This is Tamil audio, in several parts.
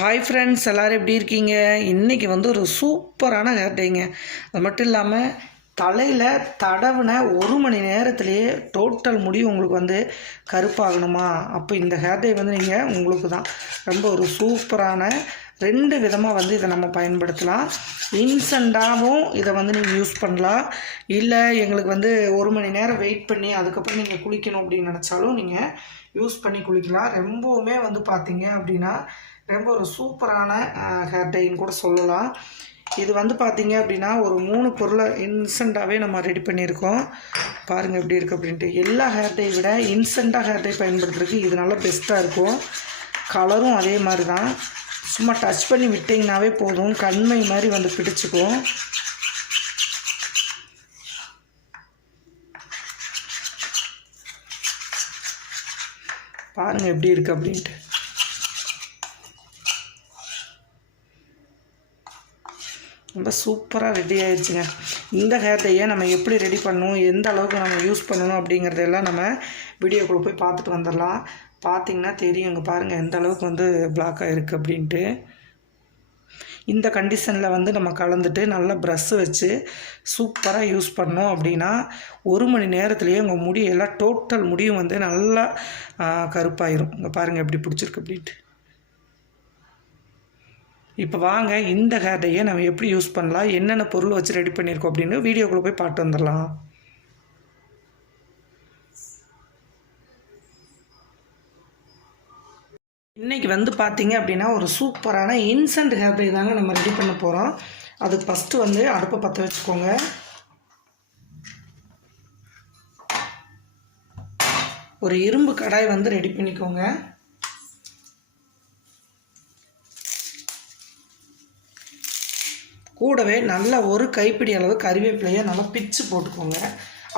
ஹாய் ஃப்ரெண்ட்ஸ் எல்லோரும் எப்படி இருக்கீங்க? இன்றைக்கி வந்து ஒரு சூப்பரான ஹேர் டேங்க அது மட்டும் இல்லாமல் தலையில் தடவின ஒரு மணி நேரத்திலேயே டோட்டல் முடி உங்களுக்கு வந்து கருப்பாகணுமா? அப்போ இந்த ஹேர் டே வந்து நீங்கள் உங்களுக்கு தான் ரொம்ப ஒரு சூப்பரான ரெண்டு விதமாக வந்து இதை நம்ம பயன்படுத்தலாம். இன்ஸ்டண்ட்டாகவும் இதை வந்து நீங்கள் யூஸ் பண்ணலாம். இல்லை எங்களுக்கு வந்து ஒரு மணி நேரம் வெயிட் பண்ணி அதுக்கப்புறம் நீங்கள் குளிக்கணும் அப்படின்னு நினச்சாலும் நீங்கள் யூஸ் பண்ணி குளிக்கலாம். ரொம்பவுமே வந்து பார்த்தீங்க அப்படின்னா ரொம்ப ஒரு சூப்பரான ஹேர் டைன்னு கூட சொல்லலாம். இது வந்து பார்த்தீங்க அப்படின்னா ஒரு மூணு பொருளை இன்ஸ்டண்ட்டாகவே நம்ம ரெடி பண்ணியிருக்கோம். பாருங்கள் எப்படி இருக்குது அப்படின்ட்டு. எல்லா ஹேர் டை விட இன்ஸ்டண்ட்டாக ஹேர் டை பயன்படுத்துறதுக்கு இது நல்லா பெஸ்ட்டாக இருக்கும். கலரும் அதே மாதிரி தான். சும்மா டச் பண்ணி விட்டிங்கனாவே போதும். கண்மை மாதிரி வந்து பிடிச்சிக்கும். பாருங்கள் எப்படி இருக்குது அப்படின்ட்டு. ரொம்ப சூப்பராக ரெடி ஆயிடுச்சுங்க. இந்த ஹேர் டையை நம்ம எப்படி ரெடி பண்ணணும் எந்த அளவுக்கு நம்ம யூஸ் பண்ணணும் அப்படிங்கிறதெல்லாம் நம்ம வீடியோக்குள்ளே போய் பார்த்துட்டு வந்துடலாம். பார்த்தீங்கன்னா தெரியும் இங்கே பாருங்கள் எந்த அளவுக்கு வந்து பிளாக் ஆகிருக்கு அப்படின்ட்டு. இந்த கண்டிஷனில் வந்து நம்ம கலந்துட்டு நல்லா ப்ரஷ்ஷு வச்சு சூப்பராக யூஸ் பண்ணோம் அப்படின்னா ஒரு மணி நேரத்துலேயே உங்கள் முடியெல்லாம் டோட்டல் முடியும் வந்து நல்லா கருப்பாயிரும். இங்கே பாருங்கள் எப்படி பிடிச்சிருக்கு அப்படின்ட்டு. இப்போ வாங்க இந்த கதையை நம்ம எப்படி யூஸ் பண்ணலாம் என்னென்ன பொருள் வச்சு ரெடி பண்ணியிருக்கோம் அப்படின்னு வீடியோக்குள்ளே போய் பார்த்து வந்துடலாம். இன்றைக்கி வந்து பார்த்தீங்க அப்படின்னா ஒரு சூப்பரான இன்சன்ட் ஹேர் தாங்க நம்ம ரெடி பண்ண போகிறோம் அதுக்கு ஃபஸ்ட்டு வந்து அடுப்பை பற்ற வச்சுக்கோங்க. ஒரு இரும்பு கடாய் வந்து ரெடி பண்ணிக்கோங்க. கூடவே நல்ல ஒரு கைப்பிடி அளவு கறிவேப்பிலையை நல்லா பிச்சு போட்டுக்கோங்க.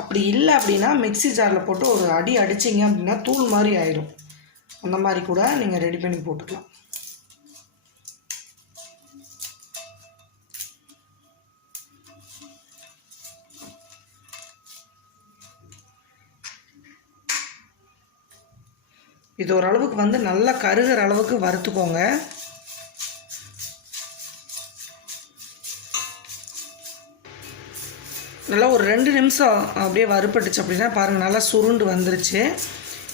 அப்படி இல்லை அப்படின்னா மிக்சி ஜாரில் போட்டு ஒரு அடி அடிச்சிங்க அப்படின்னா தூள் மாதிரி ஆயிடும் அந்த மாதிரி கூட நீங்கள் ரெடி பண்ணி போட்டுக்கலாம். இது ஓரளவுக்கு வந்து நல்லா கருகிற அளவுக்கு வறுத்துக்கோங்க. நல்லா ஒரு ரெண்டு நிமிஷம் அப்படியே வறுப்பட்டுச்சு அப்படின்னா பாருங்கள் நல்லா சுருண்டு வந்துருச்சு.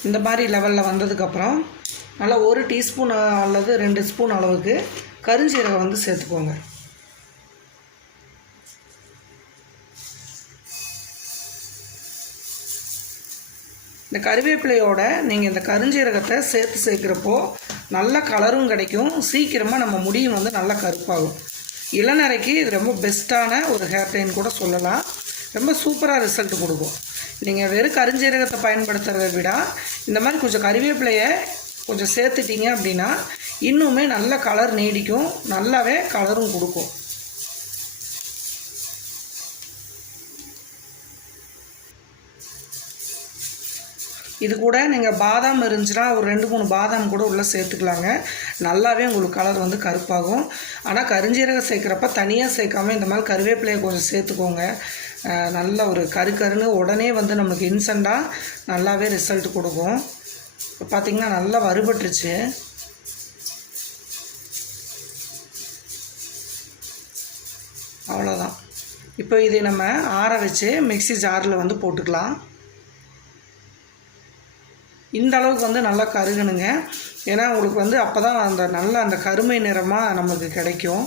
இந்த மாதிரி லெவலில் வந்ததுக்கப்புறம் நல்லா ஒரு டீஸ்பூன் அல்லது ரெண்டு ஸ்பூன் அளவுக்கு கருஞ்சீரகம் வந்து சேர்த்துக்கோங்க. இந்த கருவேப்பிலையோட நீங்கள் இந்த கருஞ்சீரகத்தை சேர்த்து சேர்க்குறப்போ நல்ல கலரும் கிடைக்கும். சீக்கிரமாக நம்ம முடியும் வந்து நல்லா கருப்பாகும். இளநரைக்கு இது ரொம்ப பெஸ்ட்டான ஒரு ஹேர் டைன் கூட சொல்லலாம். ரொம்ப சூப்பராக ரிசல்ட் கொடுக்கும். நீங்கள் வெறும் கருஞ்சீரகத்தை பயன்படுத்துகிறத விட இந்த மாதிரி கொஞ்சம் கருவேப்பிலையை கொஞ்சம் சேர்த்துட்டிங்க அப்படின்னா இன்னுமே நல்ல கலர் நீடிக்கும். நல்லாவே கலரும் கொடுக்கும். இது கூட நீங்கள் பாதாம் இருந்துச்சுன்னா ஒரு ரெண்டு மூணு பாதாம் கூட உள்ளே சேர்த்துக்கலாங்க. நல்லாவே உங்களுக்கு கலர் வந்து கருப்பாகும். ஆனால் கருஞ்சீரகம் சேர்க்குறப்ப தனியாக சேர்க்காம இந்த மாதிரி கருவேப்பிலையை கொஞ்சம் சேர்த்துக்கோங்க. நல்ல ஒரு கரு கருன்னு உடனே வந்து நமக்கு இன்சென்ட்டாக நல்லாவே ரிசல்ட் கொடுக்கும். இப்போ பார்த்திங்கன்னா நல்லா வறுபட்டுருச்சு. அவ்வளோதான் இப்போ இதை நம்ம ஆற வச்சு மிக்சி ஜாரில் வந்து போட்டுக்கலாம். இந்த அளவுக்கு வந்து நல்லா கருகணுங்க. ஏன்னா உங்களுக்கு வந்து அப்போ தான் அந்த நல்ல அந்த கருமை நிறமாக நமக்கு கிடைக்கும்.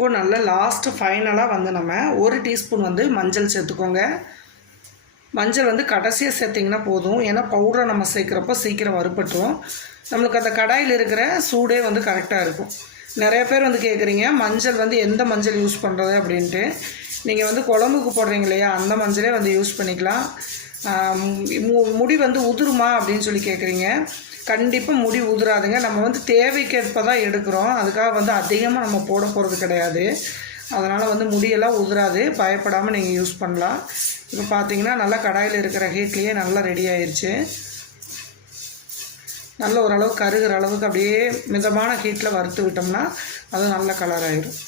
இப்போது நல்லா லாஸ்ட்டு ஃபைனலாக வந்து நம்ம ஒரு டீஸ்பூன் வந்து மஞ்சள் சேர்த்துக்கோங்க. மஞ்சள் வந்து கடைசியாக சேர்த்திங்கன்னா போதும். ஏன்னா பவுடரை நம்ம சேர்க்குறப்போ சீக்கிரம் வறுப்பட்டுரும் நம்மளுக்கு அந்த கடாயில் இருக்கிற சூடே வந்து கரெக்டாக இருக்கும். நிறைய பேர் வந்து கேட்குறீங்க மஞ்சள் வந்து எந்த மஞ்சள் யூஸ் பண்ணுறது அப்படின்ட்டு. நீங்கள் வந்து குழம்புக்கு போடுறீங்க இல்லையா அந்த மஞ்சளே வந்து யூஸ் பண்ணிக்கலாம். முடி வந்து உதிருமா அப்படின்னு சொல்லி கேட்குறீங்க கண்டிப்பாக முடி உதிராதுங்க. நம்ம வந்து தேவைக்கேற்ப தான் எடுக்கிறோம். அதுக்காக வந்து அதிகமாக நம்ம போட போகிறது கிடையாது. அதனால் வந்து முடியெல்லாம் உதிராது. பயப்படாமல் நீங்கள் யூஸ் பண்ணலாம். இப்போ பார்த்தீங்கன்னா நல்லா கடாயில் இருக்கிற ஹீட்லேயே நல்லா ரெடி ஆயிடுச்சு நல்ல ஓரளவு கருகிற அளவுக்கு அப்படியே மிதமான ஹீட்டில் வறுத்து விட்டோம்னா அது நல்ல கலர் ஆயிடும்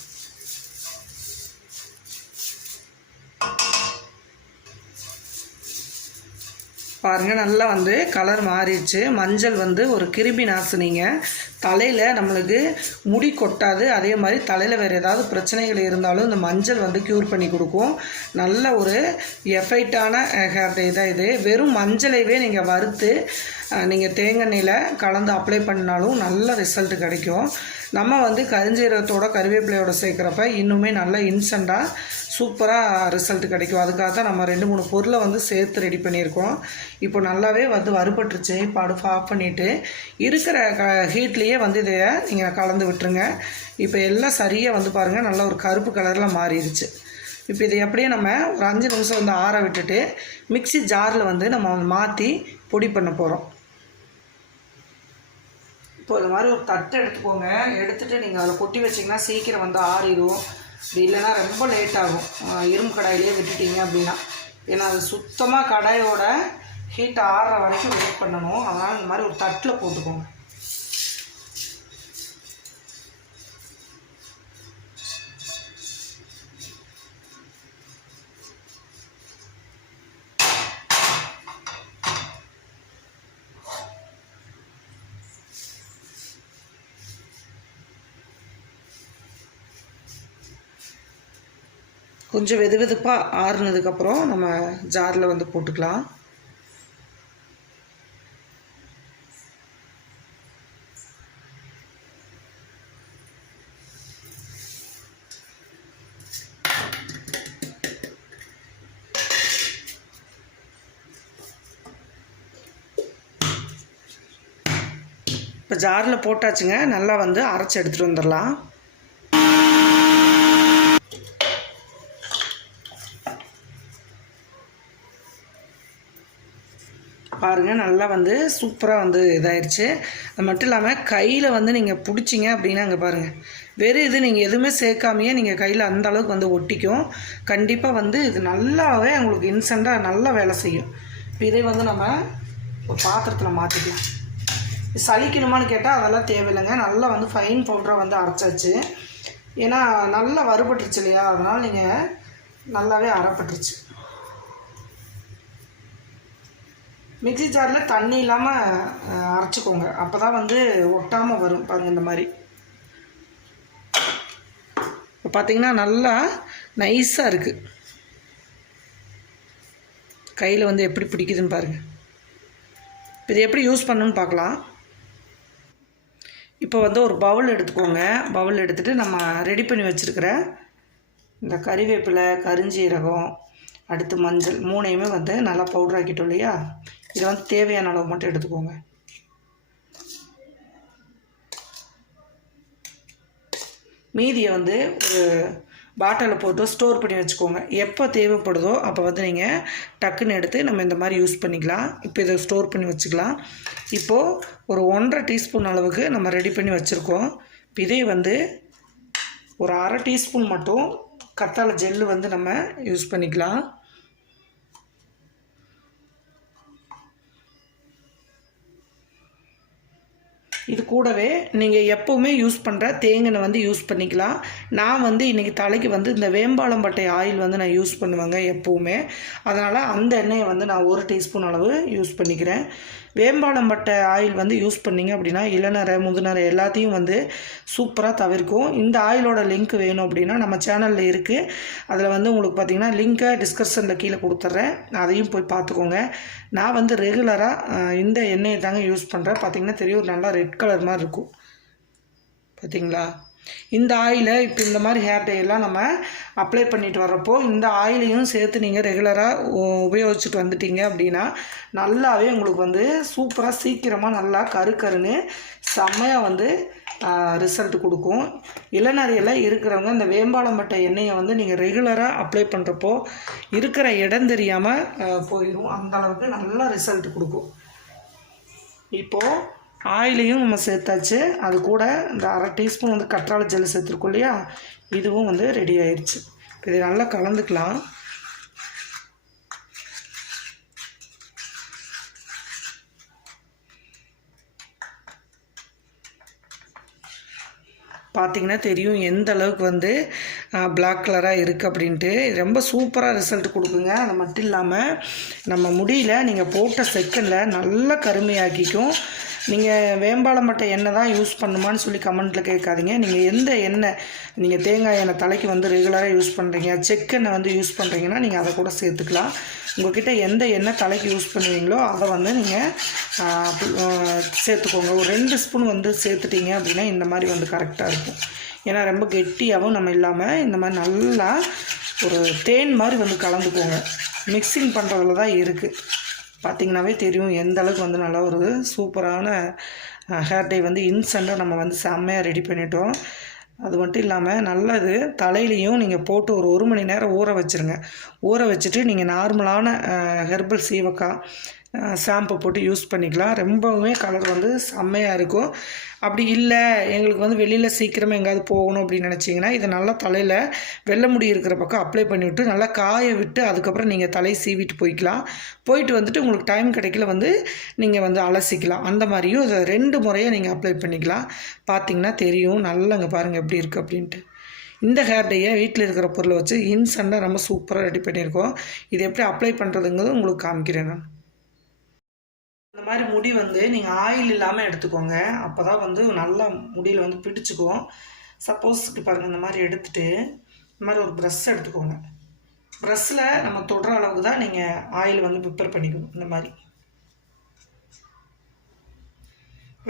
பாருங்கள் நல்லா வந்து கலர் மாறிடுச்சு. மஞ்சள் வந்து ஒரு கிருமி நாசினிங்க தலையில் நம்மளுக்கு முடி கொட்டாது. அதே மாதிரி தலையில் வேறு ஏதாவது பிரச்சனைகள் இருந்தாலும் இந்த மஞ்சள் வந்து க்யூர் பண்ணி கொடுக்கும். நல்ல ஒரு எஃபெக்டான ஹேர் டே தான் இது. வெறும் மஞ்சளைவே நீங்கள் வறுத்து நீங்கள் தேங்காய் கலந்து அப்ளை பண்ணாலும் நல்ல ரிசல்ட் கிடைக்கும். நம்ம வந்து கருஞ்சீரகத்தோட கருவேப்பிலையோட சேர்க்குறப்ப இன்னுமே நல்ல இன்ஸ்டண்ட்டாக சூப்பராக ரிசல்ட் கிடைக்கும். அதுக்காக தான் நம்ம ரெண்டு மூணு பொருளை வந்து சேர்த்து ரெடி பண்ணியிருக்கோம். இப்போ நல்லாவே வந்து வறுபட்டுருச்சு. இப்போ அடுப்பு ஆஃப் பண்ணிவிட்டு இருக்கிற க ஹீட்லேயே வந்து இதை நீங்கள் கலந்து விட்டுருங்க. இப்போ எல்லாம் சரியாக வந்து பாருங்கள் நல்ல ஒரு கருப்பு கலரில் மாறிடுச்சு இப்போ இதை எப்படியே நம்ம ஒரு அஞ்சு நிமிஷம் வந்து ஆற விட்டுட்டு மிக்சி ஜாரில் வந்து நம்ம மாற்றி பொடி பண்ண போகிறோம் இப்போ இது மாதிரி ஒரு தட்டு எடுத்துக்கோங்க. எடுத்துகிட்டு நீங்கள் அதில் கொட்டி வச்சிங்கன்னா சீக்கிரம் வந்து ஆறிடும் அப்படி இல்லைன்னா ரொம்ப லேட் ஆகும். இரும்பு கடாயிலே விட்டுட்டீங்க அப்படின்னா. ஏன்னா அது சுத்தமாக கடாயோட ஹீட் ஆறுற வரைக்கும் வெயிட் பண்ணணும். அதனால் இந்த மாதிரி ஒரு தட்டில் போட்டுக்கோங்க. கொஞ்சம் வெது வெதுப்பாக ஆறுனதுக்கப்புறம் நம்ம ஜாரில் வந்து போட்டுக்கலாம். இப்போ ஜாரில் போட்டாச்சுங்க நல்லா வந்து அரைச்சி எடுத்துகிட்டு வந்துடலாம். பாருங்கள் நல்லா வந்து சூப்பராக வந்து இதாயிருச்சு. அது மட்டும் இல்லாமல் கையில் வந்து நீங்கள் பிடிச்சிங்க அப்படின்னா அங்கே பாருங்கள் வெறும் இது நீங்கள் எதுவுமே சேர்க்காமையே நீங்கள் கையில் அந்த அளவுக்கு வந்து ஒட்டிக்கும். கண்டிப்பாக வந்து இது நல்லாவே உங்களுக்கு இன்ஸ்டண்ட்டாக நல்லா வேலை செய்யும். இப்போ இதை வந்து நம்ம ஒரு பாத்திரத்தில் மாற்றிக்கலாம் இது சலிக்கணுமான்னு கேட்டால் அதெல்லாம் தேவையில்லைங்க. நல்லா வந்து ஃபைன் பவுடராக வந்து அரைச்சாச்சு. ஏன்னா நல்லா வறுபட்டுருச்சு இல்லையா? அதனால் நீங்கள் நல்லாவே அறப்பட்டுருச்சு மிக்ஸி ஜாரில் தண்ணி இல்லாமல் அரைச்சிக்கோங்க. அப்போ தான் வந்து ஒட்டாமல் வரும். பாருங்கள் இந்த மாதிரி. இப்போ பார்த்தீங்கன்னா நல்லா நைஸாக இருக்குது கையில் வந்து எப்படி பிடிக்குதுன்னு பாருங்கள் இப்போ இது எப்படி யூஸ் பண்ணணும்னு பார்க்கலாம் இப்போ வந்து ஒரு பவுல் எடுத்துக்கோங்க. பவுல் எடுத்துகிட்டு நம்ம ரெடி பண்ணி வச்சுருக்கிற இந்த கறிவேப்பிலை கருஞ்சீரகம் அடுத்து மஞ்சள் மூணையுமே வந்து நல்லா பவுடர் ஆக்கிட்டோம் இல்லையா? இதை வந்து தேவையான அளவு மட்டும் எடுத்துக்கோங்க. மீதியை வந்து ஒரு பாட்டிலில் போட்டு ஸ்டோர் பண்ணி வச்சுக்கோங்க. எப்போ தேவைப்படுதோ அப்போ வந்து நீங்கள் டக்குன்னு எடுத்து நம்ம இந்த மாதிரி யூஸ் பண்ணிக்கலாம். இப்போ இதை ஸ்டோர் பண்ணி வச்சுக்கலாம். இப்போது ஒரு ஒன்றரை டீஸ்பூன் அளவுக்கு நம்ம ரெடி பண்ணி வச்சுருக்கோம். இதே வந்து ஒரு அரை டீஸ்பூன் மட்டும் கத்தாழை ஜெல்லு வந்து நம்ம யூஸ் பண்ணிக்கலாம். இது கூடவே நீங்கள் எப்போவுமே யூஸ் பண்ணுற தேங்கனை வந்து யூஸ் பண்ணிக்கலாம். நான் வந்து இன்றைக்கி தலைக்கு வந்து இந்த வேம்பாளம்பட்டை ஆயில் வந்து நான் யூஸ் பண்ணுவேங்க எப்போவுமே. அதனால் அந்த எண்ணெயை வந்து நான் ஒரு டீஸ்பூன் அளவு யூஸ் பண்ணிக்கிறேன். வேம்பாளம்பட்டை ஆயில் வந்து யூஸ் பண்ணிங்க அப்படின்னா இளநரை முதுநரை எல்லாத்தையும் வந்து சூப்பராக தவிர்க்கும். இந்த ஆயிலோட லிங்க் வேணும் அப்படின்னா நம்ம சேனலில் இருக்குது அதில் வந்து உங்களுக்கு பார்த்தீங்கன்னா லிங்க்கை டிஸ்கிரிப்ஷனில் கீழே கொடுத்துட்றேன் அதையும் போய் பார்த்துக்கோங்க நான் வந்து ரெகுலராக இந்த எண்ணெயை தாங்க யூஸ் பண்ணுறேன் பார்த்திங்கன்னா தெரியும் நல்லா ரெட் கலர் மாதிரி இருக்கும் பார்த்தீங்களா இந்த ஆயிலை இப்போ இந்த மாதிரி ஹேர் டே நம்ம அப்ளை பண்ணிட்டு வர்றப்போ இந்த ஆயிலையும் சேர்த்து நீங்கள் ரெகுலராக உபயோகிச்சுட்டு வந்துட்டீங்க அப்படின்னா நல்லாவே உங்களுக்கு வந்து சூப்பராக சீக்கிரமாக நல்லா கரு கருன்னு செம்மையாக வந்து ரிசல்ட் கொடுக்கும். இளநறையில் இருக்கிறவங்க இந்த வேம்பாளம்பட்டை எண்ணெயை வந்து நீங்கள் ரெகுலராக அப்ளை பண்ணுறப்போ இருக்கிற இடம் தெரியாமல் போயிடும். அந்த அளவுக்கு நல்லா ரிசல்ட் கொடுக்கும். இப்போது ஆயிலையும் நம்ம சேர்த்தாச்சு. அது கூட இந்த அரை டீஸ்பூன் வந்து கற்றாழை ஜெல் சேர்த்துருக்கோம் இல்லையா? இதுவும் வந்து ரெடி ஆயிடுச்சு இதை நல்லா கலந்துக்கலாம். பார்த்தீங்கன்னா தெரியும் எந்த அளவுக்கு வந்து பிளாக் கலராக இருக்குது அப்படின்ட்டு. ரொம்ப சூப்பராக ரிசல்ட் கொடுக்குங்க. அது மட்டும் இல்லாமல் நம்ம முடியல நீங்கள் போட்ட செகண்டில் நல்லா கருமையாக்கிக்கும். நீங்கள் வேம்பாளம்பட்டை எண்ணெய் தான் யூஸ் பண்ணுமான்னு சொல்லி கமெண்ட்டில் கேட்காதீங்க. நீங்கள் எந்த எண்ணெய் நீங்கள் தேங்காய் எண்ணெய் தலைக்கு வந்து ரெகுலராக யூஸ் பண்ணுறீங்க செக்கெண்ணெய் வந்து யூஸ் பண்ணுறீங்கன்னா நீங்கள் அதை கூட சேர்த்துக்கலாம். உங்கள்கிட்ட எந்த எண்ணெய் தலைக்கு யூஸ் பண்ணுவீங்களோ அதை வந்து நீங்கள் சேர்த்துக்கோங்க. ஒரு ரெண்டு ஸ்பூன் வந்து சேர்த்துட்டீங்க அப்படின்னா இந்த மாதிரி வந்து கரெக்டாக இருக்கும். ஏன்னா ரொம்ப கெட்டியாகவும் நம்ம இல்லாமல் இந்த மாதிரி நல்லா ஒரு தேன் மாதிரி வந்து கலந்துக்கோங்க. மிக்சிங் பண்ணுறதுல தான் இருக்குது பார்த்திங்கனாவே தெரியும் எந்த அளவுக்கு வந்து நல்லா ஒரு சூப்பரான ஹேர் டை வந்து இன்ஸ்டண்ட்டாக நம்ம வந்து செம்மையாக ரெடி பண்ணிட்டோம். அது மட்டும் இல்லாமல் நல்லது தலையிலையும் நீங்கள் போட்டு ஒரு ஒரு மணி நேரம் ஊற வச்சுருங்க. ஊற வச்சுட்டு நீங்கள் நார்மலான ஹெர்பல் சீவக்காய் ஷாம்பு போட்டு யூஸ் பண்ணிக்கலாம். ரொம்பவுமே கலர் வந்து செம்மையாக இருக்கும். அப்படி இல்லை எங்களுக்கு வந்து வெளியில் சீக்கிரமாக எங்கேயாவது போகணும் அப்படின்னு நினச்சிங்கன்னா இதை நல்லா தலையில் வெள்ளை முடி இருக்கிற பக்கம் அப்ளை பண்ணிவிட்டு நல்லா காய விட்டு அதுக்கப்புறம் நீங்கள் தலையை சீவிட்டு போய்க்கலாம். போயிட்டு வந்துட்டு உங்களுக்கு டைம் கிடைக்கல வந்து நீங்கள் வந்து அலசிக்கலாம். அந்த மாதிரியும் இதை ரெண்டு முறையாக நீங்கள் அப்ளை பண்ணிக்கலாம். பார்த்தீங்கன்னா தெரியும். நல்லா அங்கே பாருங்கள் எப்படி இருக்குது அப்படின்ட்டு. இந்த ஹேர் டையை வீட்டில் இருக்கிற பொருளை வச்சு இன்சண்டாக ரொம்ப சூப்பராக ரெடி பண்ணியிருக்கோம். இது எப்படி அப்ளை பண்ணுறதுங்கிறது உங்களுக்கு காமிக்கிறேன் நான். இந்த மாதிரி முடி வந்து நீங்கள் ஆயில் இல்லாமல் எடுத்துக்கோங்க. அப்போ தான் வந்து நல்லா முடியில் வந்து பிடிச்சிக்கும். சப்போஸ் பாருங்கள் இந்த மாதிரி எடுத்துகிட்டு இந்த மாதிரி ஒரு ப்ரெஷ் எடுத்துக்கோங்க. ப்ரெஷ்ஷில் நம்ம தொடுற அளவுக்கு தான் நீங்கள் ஆயில் வந்து ப்ரிப்பேர் பண்ணிக்கணும் இந்த மாதிரி.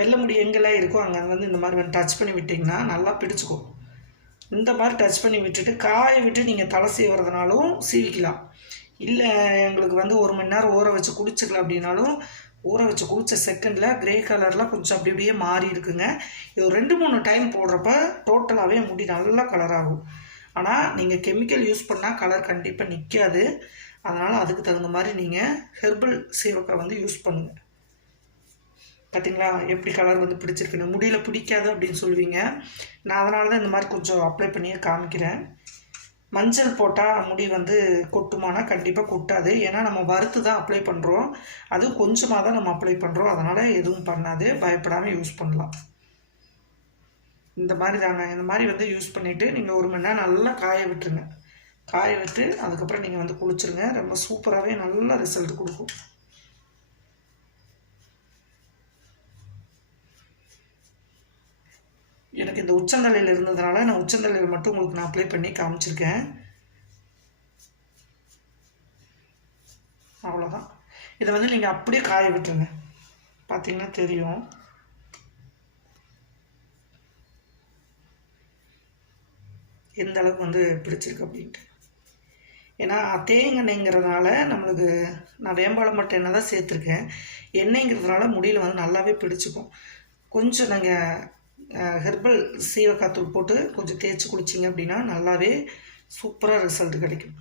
வெள்ளை முடி எங்கெல்லாம் இருக்கோ அங்கே வந்து இந்த மாதிரி வந்து டச் பண்ணி விட்டிங்கன்னா நல்லா பிடிச்சிக்கும். இந்த மாதிரி டச் பண்ணி விட்டுட்டு காய விட்டு நீங்கள் தலை சீவுறதுனாலும் சீவிக்கலாம். இல்லை எங்களுக்கு வந்து ஒரு மணி நேரம் ஊற வச்சு குடிச்சிக்கலாம் அப்படின்னாலும் ஊற வச்சு குளித்த செகண்டில் க்ரே கலரில் கொஞ்சம் அப்படி அப்படியே மாறி இருக்குங்க. இது ஒரு ரெண்டு மூணு டைம் போடுறப்ப டோட்டலாகவே முடி நல்லா கலர் ஆகும். ஆனால் நீங்கள் கெமிக்கல் யூஸ் பண்ணால் கலர் கண்டிப்பாக நிற்காது அதனால் அதுக்கு தகுந்த மாதிரி நீங்கள் ஹெர்பல் சீவக்காய் வந்து யூஸ் பண்ணுங்கள் பார்த்தீங்களா எப்படி கலர் வந்து பிடிச்சிருக்குன்னு. முடியில் பிடிக்காது அப்படின்னு சொல்லுவீங்க. நான் அதனால தான் இந்த மாதிரி கொஞ்சம் அப்ளை பண்ணியே காமிக்கிறேன். மஞ்சள் போட்டால் முடி வந்து கொட்டுமானா கண்டிப்பாக கொட்டாது. ஏன்னா நம்ம வறுத்து தான் அப்ளை பண்ணுறோம் அது கொஞ்சமாக தான் நம்ம அப்ளை பண்ணுறோம் அதனால் எதுவும் பண்ணாது. பயப்படாமல் யூஸ் பண்ணலாம். இந்த மாதிரி தாங்க. இந்த மாதிரி வந்து யூஸ் பண்ணிவிட்டு நீங்கள் ஒரு மணி நேரம் நல்லா காய விட்டுருங்க. காய விட்டு அதுக்கப்புறம் நீங்கள் வந்து குளிச்சுருங்க. ரொம்ப சூப்பராகவே நல்ல ரிசல்ட் கொடுக்கும். எனக்கு இந்த உச்சந்தலையில் இருந்ததுனால நான் உச்சந்தலையில் மட்டும் உங்களுக்கு நான் அப்ளை பண்ணி காமிச்சிருக்கேன். அவ்வளோதான் இதை வந்து நீங்கள் அப்படியே காய விட்டுருங்க. பார்த்தீங்கன்னா தெரியும். எந்த அளவுக்கு வந்து பிடிச்சிருக்கு அப்படின்ட்டு. ஏன்னா தேங்கெண்ணெய்ங்கிறதுனால நம்மளுக்கு நான் வேம்பாலம் மட்டும் எண்ணெய் தான் சேர்த்துருக்கேன். எண்ணெய்ங்கிறதுனால முடியல வந்து நல்லாவே பிடிச்சிக்கும். கொஞ்சம் நாங்கள் ஹெர்பல் சீவக்காத்தூள் போட்டு கொஞ்சம் தேய்ச்சி குளிச்சிங்க அப்படின்னா நல்லாவே சூப்பராக ரிசல்ட் கிடைக்கும்.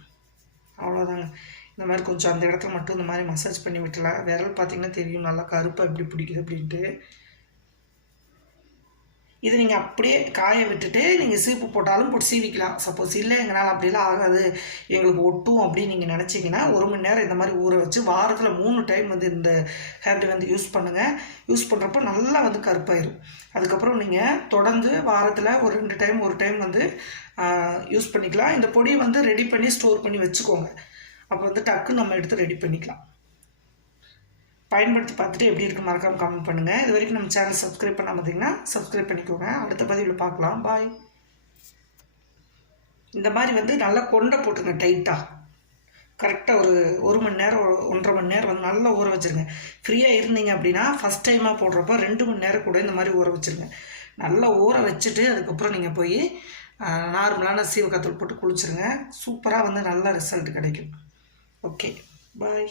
அவ்வளோதாங்க இந்த மாதிரி கொஞ்சம் அந்த இடத்துல மட்டும் இந்த மாதிரி மசாஜ் பண்ணி விட்டலாம் விரல் பார்த்திங்கன்னா தெரியும் நல்லா கருப்பாக எப்படி பிடிக்குது அப்படின்ட்டு. இது நீங்கள் அப்படியே காய விட்டுட்டு நீங்கள் சீப்பு போட்டாலும் போட்டு சீவிக்கலாம். சப்போஸ் இல்லை எங்களால் அப்படிலாம் ஆகாது. எங்களுக்கு ஒட்டும் அப்படின்னு நீங்கள் நினச்சிங்கன்னா ஒரு மணி நேரம் இந்த மாதிரி ஊற வச்சு வாரத்தில் மூணு டைம் வந்து இந்த ஹேர் வந்து யூஸ் பண்ணுங்கள் யூஸ் பண்ணுறப்போ நல்லா வந்து கருப்பாயிரும். அதுக்கப்புறம் நீங்கள் தொடர்ந்து வாரத்தில் ஒரு ரெண்டு டைம் ஒரு டைம் வந்து யூஸ் பண்ணிக்கலாம். இந்த பொடியை வந்து ரெடி பண்ணி ஸ்டோர் பண்ணி வச்சுக்கோங்க. அப்போ வந்து டக்கு நம்ம எடுத்து ரெடி பண்ணிக்கலாம். பயன்படுத்தி பார்த்துட்டு எப்படி இருக்குது மறக்காமல் கமெண்ட் பண்ணுங்கள் இது வரைக்கும் நம்ம சேனல் சப்ஸ்கிரைப் பண்ணாமல் பார்த்தீங்கன்னா சப்ஸ்கிரைப் பண்ணிக்கோங்க. அடுத்த பதிவில் பார்க்கலாம். பாய் இந்த மாதிரி வந்து நல்லா கொண்டை போட்டுருங்க டைட்டாக கரெக்டாக ஒரு ஒரு மணி நேரம் ஒன்றரை மணி நேரம் வந்து நல்லா ஊற வச்சுருங்க. ஃப்ரீயாக இருந்தீங்க அப்படின்னா ஃபஸ்ட் டைமாக போடுறப்போ ரெண்டு மணி நேரம் கூட இந்த மாதிரி ஊற வச்சுருங்க. நல்லா ஊற வச்சுட்டு அதுக்கப்புறம் நீங்கள் போய் நார்மலான சீவக்காத்தூள் போட்டு குளிச்சுருங்க. சூப்பராக வந்து நல்ல ரிசல்ட் கிடைக்கும். Okay bye